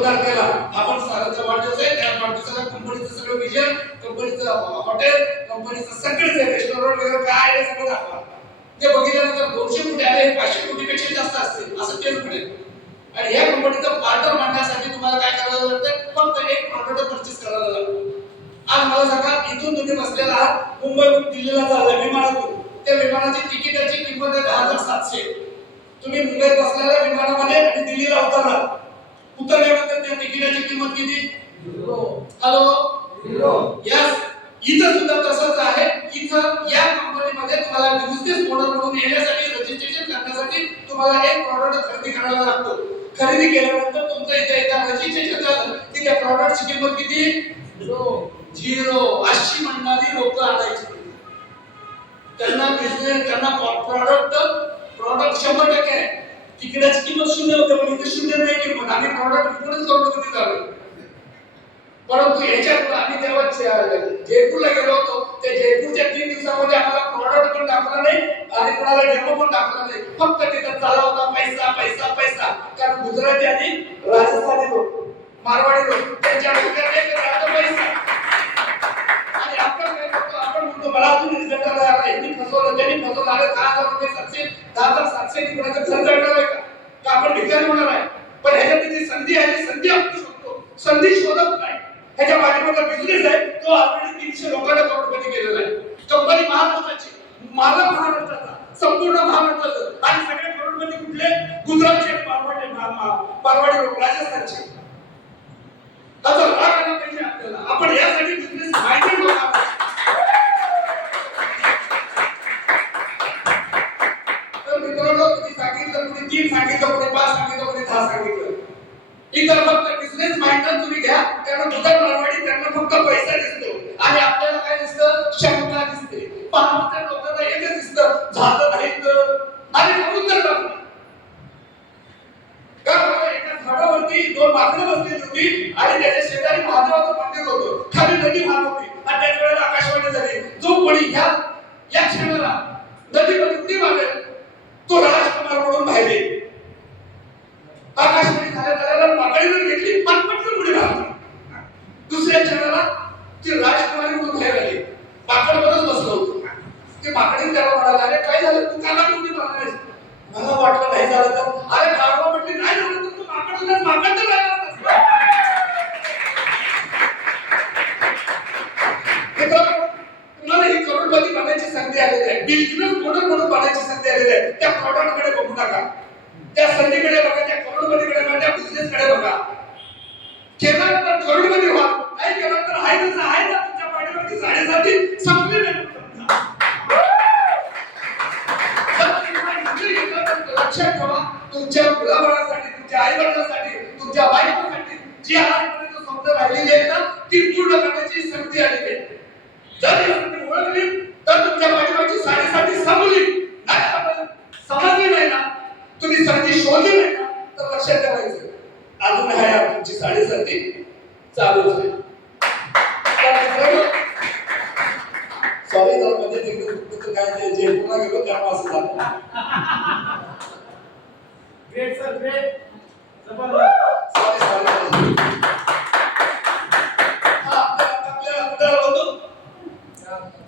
दोन तारखेला आपण साराचा वाढदिवस आहे. त्या वाढदिवसाला कंपनीचं सगळं विजन कंपनीचं हॉटेल कंपनीचं सगळं रेस्टॉरंट वगैरे काय आहे सगळं दाखवा. ते बघितल्यानंतर दोनशे कोटी आले हे पाचशे कोटीपेक्षा जास्त असतील असं तेच मिळेल आणि या कंपनीचं पार्टनर मांडण्यासाठी तुम्हाला काय करावं लागतं? फक्त एक प्रॉडक्ट परचेस करायला लागतं. आज मला सांगा इथून तुम्ही बसलेला आहात मुंबई दिल्लीला चाललाय विमानातून. त्या विमानाची तिकिटाची किंमत आहे दहा हजार सातशे. तुम्ही मुंबईत बसलेल्या विमानामध्ये आणि दिल्लीला उतरला उतरल्यानंतर त्या तिकिटाची किंमत किती? हॅलो यस इथं सुद्धा तसंच आहे. इथं या कंपनीमध्ये तुम्हाला बिझनेस मॉडेल म्हणून येण्यासाठी रजिस्ट्रेशन करण्यासाठी तुम्हाला एक प्रॉडक्ट खरेदी करायला लागतो. खरेदी केल्यानंतर तुमचं इथे एकदा रजिस्ट्रेशन झालं की त्या प्रॉडक्टची किंमत किती? झिरो. अशी म्हणणारी लोक आणायची. त्यांना बिझनेस त्यांना प्रॉडक्ट प्रॉडक्ट शंभर टक्के आहे. तिकडेच किंमत शून्य होते पण इथे शून्य नाही किंमत. आम्ही प्रॉडक्ट विकूनच करोडपती झालो परंतु याच्यात आम्ही तेव्हा जयपूरला गेलो होतो त्या जयपूरच्या तीन दिवसामध्ये आम्हाला प्रॉडक्ट पण दाखवला नाही आणि कोणाला डेमो पण दाखवला नाही. फक्त तिथं चालला होता पैसा पैसा पैसा. कारण गुजराती आणि राजस्थानी लोक मारवाडी लोक त्यांच्या डोक्यात पैसा. मला अजून रिझल्ट आला यांनी फसवलं त्यांनी फसवलं. अरे दहा हजार रुपये सातशे दहा हजार सातशे नी घर जळणार आहे का का आपण भिकारी होणार आहे पण ह्याच्यात जी संधी आहे ती संधी आपण शोधतो संधी नाही त्याच्या पाठीमागचा बिझनेस आहे तो ऑलरेडी तीनशे लोकांना करोडपती केलेला आहे. कंपनी महाराष्ट्राची मालक महाराष्ट्राचा संपूर्ण महाराष्ट्राचं. आणि सगळे करोडपती कुठले? गुजरातचे पारवाडे पारवाडे लोक राजस्थानचे. त्याचा राग आला पाहिजे आपल्याला. आपण यासाठी बिझनेस माहिती लोक आहोत. तर मित्रांनो तुम्ही सांगितलं कुणी तीन सांगितलं कुणी पाच सांगितलं कुणी दहा सांगितलं. इतर फक्त बिझनेस माइंडच तुम्ही घ्या कारण दुधाळ मारवाडी त्यांना फक्त पैसा दिसतो. आणि आपल्याला काय दिसतं? क्षमता दिसते. पाहत्या लोकांना एकच दिसतं झालं नाही तर. आणि म्हणून तर एका झाडावरती दोन माकडं बसलेली होती आणि त्याच्या शेजारी महादेवाचं मंदिर होतं. खाली नदी वाहत होती. आणि त्याच वेळेला आकाशवाणी झाली. जो कोणी ह्या या क्षणाला नदीमध्ये उडी मारेल तो राजकुमार म्हणून बाहेर येईल आकाशवाणी झाल्या झाल्याला माकडीवर घेतली पटपटकन उडी मारली दुसऱ्या क्षणाला ती राजकुमारी म्हणून बाहेर आली माकडवरच बसलं होतं ते माकडीने त्याला म्हणाला अरे काय झालं तू का लागली उडी मला वाटलं नाही झालं तर अरे गाढवा म्हटली नाही झालं तर तू माकड होतास माकड तर तुम्हाला ही करोडपती बनायची संधी आलेली आहे बिझनेस मॉडेल म्हणून बनायची संधी आलेली आहे त्या प्रॉडक्टकडे बघू नका त्या संधीकडे बघा त्या करोडपतीकडे बघा त्या बिझनेसकडे बघा केला तर करोडपती व्हा नाही केला तर आहे तसं आहे ना तुमच्या पाठीवरची साडेसाती संपली नाही जर तुम्हाला इकडे घेतलं तर लक्षात ठेवा तुमच्या मुलाबाळासाठी तुमच्या आई वडिलांसाठी तुमच्या बायकोसाठी जी आजपर्यंत स्वप्न राहिलेली आहे ना ती पूर्ण करण्याची संधी आलेली आहे. जर ही संधी ओळखली तर तुमच्या पाठीमागची साडेसाठी संपली समजली- समजली नाही ना तुम्ही संधी शोधली नाही ना तर लक्षात ठेवायचं अजून आहे तुमची साडेसाती. चालूच आहे सॉरी जर मध्ये तिकडे काय जे पुन्हा गेलो तेव्हा असं झालं. Great sir great